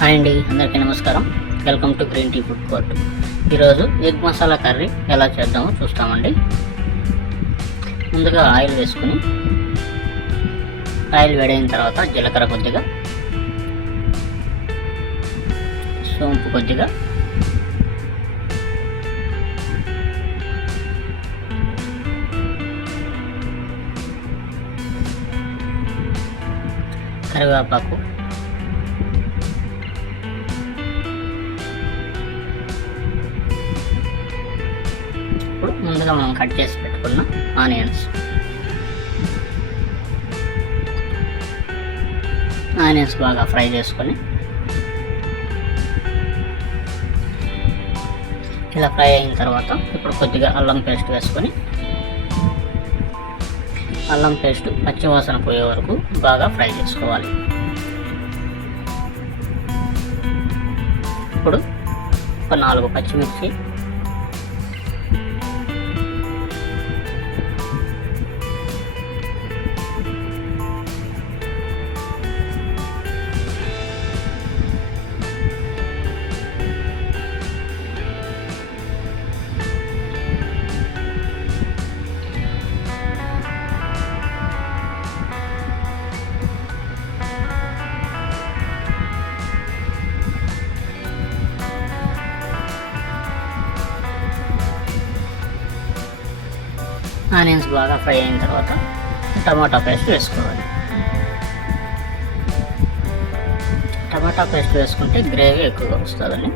Hi అండి, అందరికీ నమస్కారం. Welcome to green tea food court. ఈరోజు ఎగ్ మసాలా కర్రీ ఎలా చేద్దామో చూస్తామండి. ముందుగా ఆయిల్ వేసుకుని, ఆయిల్ వేడైన తర్వాత జీలకర్ర కొద్దిగా, సోంపు కొద్దిగా, కరివేపాకు, ఇప్పుడు ముందుగా మనం కట్ చేసి పెట్టుకున్న ఆనియన్స్ బాగా ఫ్రై చేసుకొని, ఇలా ఫ్రై అయిన తర్వాత ఇప్పుడు కొద్దిగా అల్లం పేస్ట్ వేసుకొని, అల్లం పేస్ట్ పచ్చివాసన పోయే వరకు బాగా ఫ్రై చేసుకోవాలి. ఇప్పుడు ఒక 4 పచ్చిమిర్చి, ఆనియన్స్ బాగా ఫ్రై అయిన తర్వాత టమాటా పేస్ట్ వేసుకోవాలి. టమాటా పేస్ట్ వేసుకుంటే గ్రేవీ ఎక్కువగా వస్తుందని.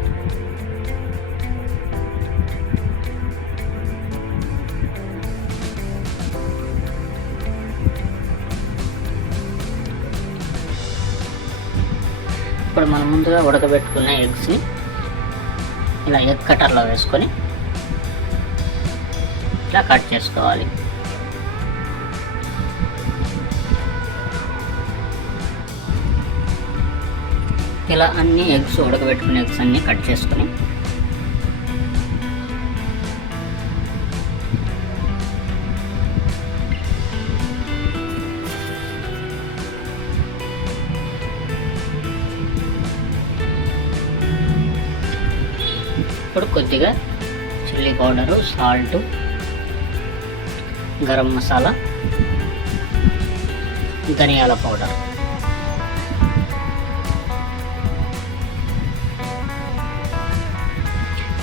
ఇప్పుడు మనం ముందుగా ఉడకబెట్టుకున్న ఎగ్స్ని ఇలా ఎగ్ కటర్లో వేసుకొని ఇలా కట్ చేసుకోవాలి. ఇలా అన్ని ఎగ్స్, ఉడకబెట్టుకునే ఎగ్స్ అన్ని కట్ చేసుకొని ఇప్పుడు కొద్దిగా chilli powder, salt, garam masala, ధనియాల పౌడర్,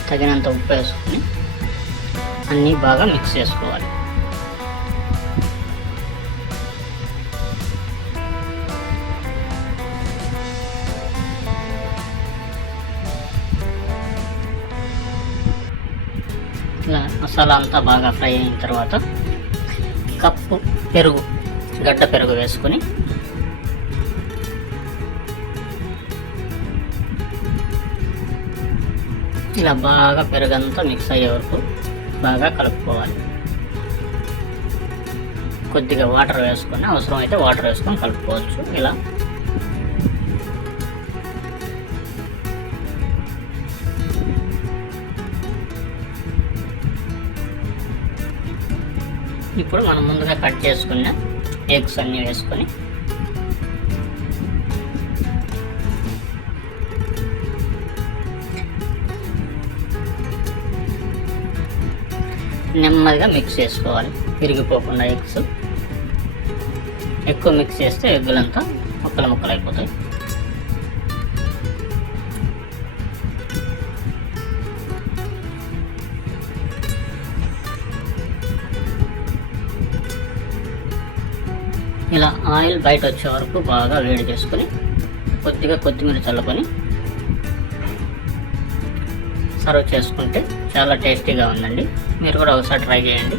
తగినంత ఉప్పు వేసుకొని అన్నీ బాగా మిక్స్ చేసుకోవాలి. ఇలా మసాలా అంతా బాగా ఫ్రై అయిన తర్వాత కప్పు పెరుగు, గడ్డ పెరుగు వేసుకొని ఇలా బాగా పెరుగంతా మిక్స్ అయ్యే వరకు బాగా కలుపుకోవాలి. కొద్దిగా వాటర్ వేసుకొని, అవసరం అయితే వాటర్ వేసుకొని కలుపుకోవచ్చు. ఇలా ఇప్పుడు మనం ముందుగా కట్ చేసుకున్న ఎగ్స్ అన్నీ వేసుకొని నెమ్మదిగా మిక్స్ చేసుకోవాలి. విరిగిపోకుండా ఎగ్స్ ఎక్కువ మిక్స్ చేస్తే ఎగ్గులంతా ముక్కలు అయిపోతాయి. ఇలా ఆయిల్ బయట వచ్చే వరకు బాగా వేడి చేసుకొని కొద్దిగా కొత్తిమీర చల్లుకొని సర్వ్ చేసుకుంటే చాలా టేస్టీగా ఉందండి. మీరు కూడా ఒకసారి ట్రై చేయండి.